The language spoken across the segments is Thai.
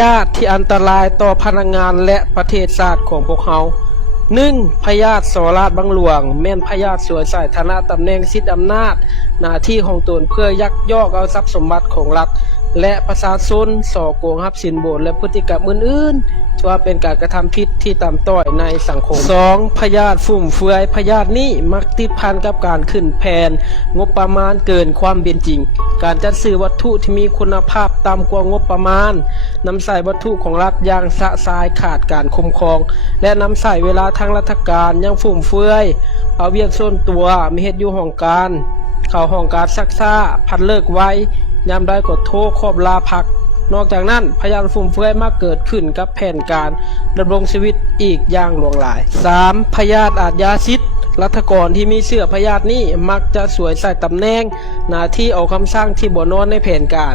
ญาติที่อันตรายต่อพนักงานและประเทศชาติของพวกเขา 1. พยาธิสอราษฎร์บังหลวงแม่นพยาธิสวยใส่ฐานะตำแหน่งสิทธิอำนาจหน้าที่ของตนเพื่อยักยอกเอาทรัพย์สมบัติของรัฐและประชาชนส่อโกงรับสินบนและพฤติกรรมอื่นๆถือว่าเป็นการกระทำผิดที่ต่ำต้อยในสังคม 2. พยาธิฟุ่มเฟือยพยาธินี้มักติดพันกับการขึ้นแผนงบประมาณเกินความเป็นจริงการจัดซื้อวัตถุที่มีคุณภาพต่ำกว่างบประมาณนำใส่วัตถุของรัฐอย่างสะสายขาดการคุ้มครองและนำใส่เวลาทางราชการยังฟุ่มเฟือยเอาเวียกส่วนตัวมีเฮ็ดอยู่ห้องการเข้าห้องการซักซ่าพัดเลิกไว้ยามใดก็โทรครอบลาพักนอกจากนั้นพยานฟุ่มเฟือยมากเกิดขึ้นกับแผนการดำรงชีวิตอีกอย่างหลวงหลาย 3. พยาธิอาชญาสิทธิ์รัฐกรที่มีเชื้อพยาธินี้มักจะสวยใส่ตำแหน่งหน้าที่เอาคำสั่งที่บ่นอนในแผนการ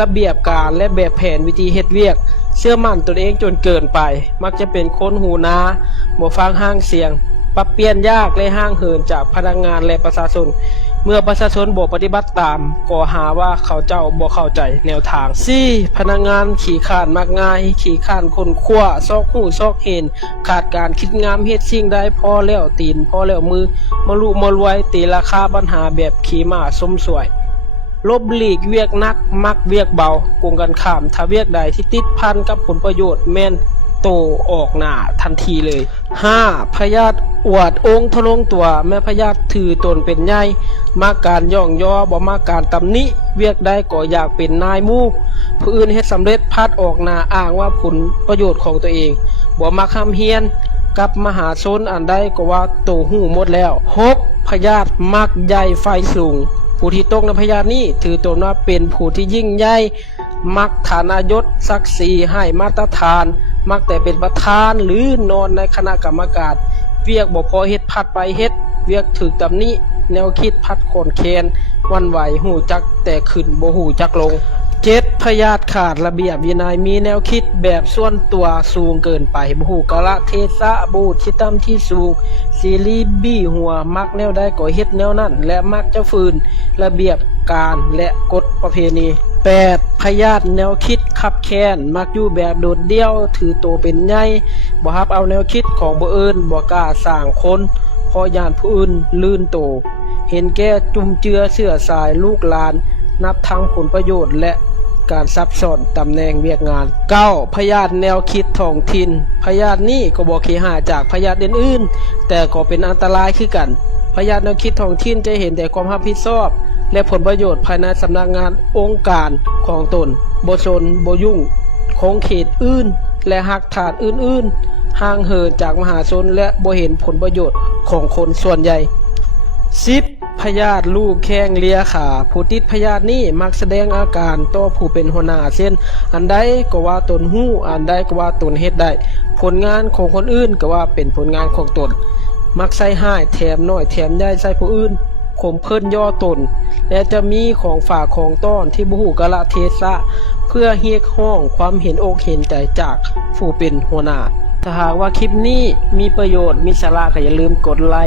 ระเบียบการและแบบแผนวิธีเฮ็ดเวียกเชื่อมั่นตนเองจนเกินไปมักจะเป็นคนหูนาบ่ฟังห้างเสียงปรับเปลี่ยนยากและห่างเหินจากพนักงานและประชาชนเมื่อประชาชนบ่ปฏิบัติตามก็หาว่าเขาเจ้าบ่เข้าใจแนวทาง 4. พนักงานขี้ข้านมักง่ายขี้ข้านคนขั้วซอกหูซอกเห็นขาดการคิดงามเฮ็ดสิ่งใดพอแล้วตีนพอแล้วมือมาลุมารวยตีราคาปัญหาแบบขี้ม้าสมสวยลบหลีกเวียกนักมักเวียกเบากงกันข้ามถ้าเวียกใดที่ติดพันกับผลประโยชน์แม่นโตออกหน้าทันทีเลย 5. พยาธิอวดองค์ทะลงตัวแม่พยาธิถือตนเป็นใหญ่มาการย่องย่อบ่มาการตำหนิเวียกได้ก็อยากเป็นนายหมู่ผู้อื่นเฮ็ดสำเร็จพัดออกหน้าอ้างว่าผลประโยชน์ของตัวเองบ่มาค้ำเฮียนกับมหาชนอันใดก็ว่าโตหูหมดแล้ว 6. พยาธิมักใหญ่ไฟสูงผู้ที่ตกในพยาธินี้ถือตนว่าเป็นผู้ที่ยิ่งใหญ่มักฐานะยศศักดิ์ศรีให้มาตรฐานมักแต่เป็นประธานหรือนอนในคณะกรรมการเวียกบ่พอเฮ็ดพัดไปเฮ็ดเวียกถึกตำหนิแนวคิดพัดโคนแคนวันไหวหูจักแต่ขึ้นบ่หูจักลง 7. พยาธิขาดระเบียบวินัยมีแนวคิดแบบส่วนตัวสูงเกินไปบ่ฮู้กาลเทศะบ่ฮู้ที่ต่ำที่สูงซีรีบี้หัวมักแนวใดก็เฮ็ดแนวนั้นและมักจะฝืนระเบียบการและกฎประเพณี 8. พยาธิแนวคิดขับแค้นมักอยู่แบบโดดเดี่ยวถือโตเป็นใหญ่บ่รับเอาแนวคิดของผู้อื่นบ่กล้าสร้างคนเพราะย่านผู้อื่นลื่นโตเห็นแก่จุมเจือเสื้อสายลูกหลานนับทั้งผลประโยชน์และการซับซ้อนตำแหน่งเวียกงาน 9. พยาธิแนวคิดท้องถิ่นพยาธินี้ก็บ่ขี้หาจากพยาธิอื่นๆแต่ก็เป็นอันตรายคือกันพยาธิแนวคิดท้องถิ่นจะเห็นแต่ความรับผิดชอบและผลประโยชน์ภายในสำนักงานองค์การของตนบ่สนบ่ยุ่งของเขตอื่นและหักฐานอื่นๆห่างเหินจากมหาชนและบ่เห็นผลประโยชน์ของคนส่วนใหญ่ 10. พยาธิลูกแข้งเลียขาผู้ติดพยาธินี้มักแสดงอาการต่อผู้เป็นหัวหน้าเช่นอันใดก็ว่าตนฮู้อันใดก็ว่าตนเฮ็ดได้ผลงานของคนอื่นก็ว่าเป็นผลงานของตนมักใส่ห้ายแถมน้อยแถมใหญ่ใส่ผู้อื่นข่มเพิ่นย่อตนและจะมีของฝากของต้อนที่บ่ฮู้กาลเทศะเพื่อเรียกร้องความเห็นอกเห็นใจจากผู้เป็นหัวหน้าถ้าหากว่าคลิปนี้มีประโยชน์มีสาระก็อย่าลืมกดไลค์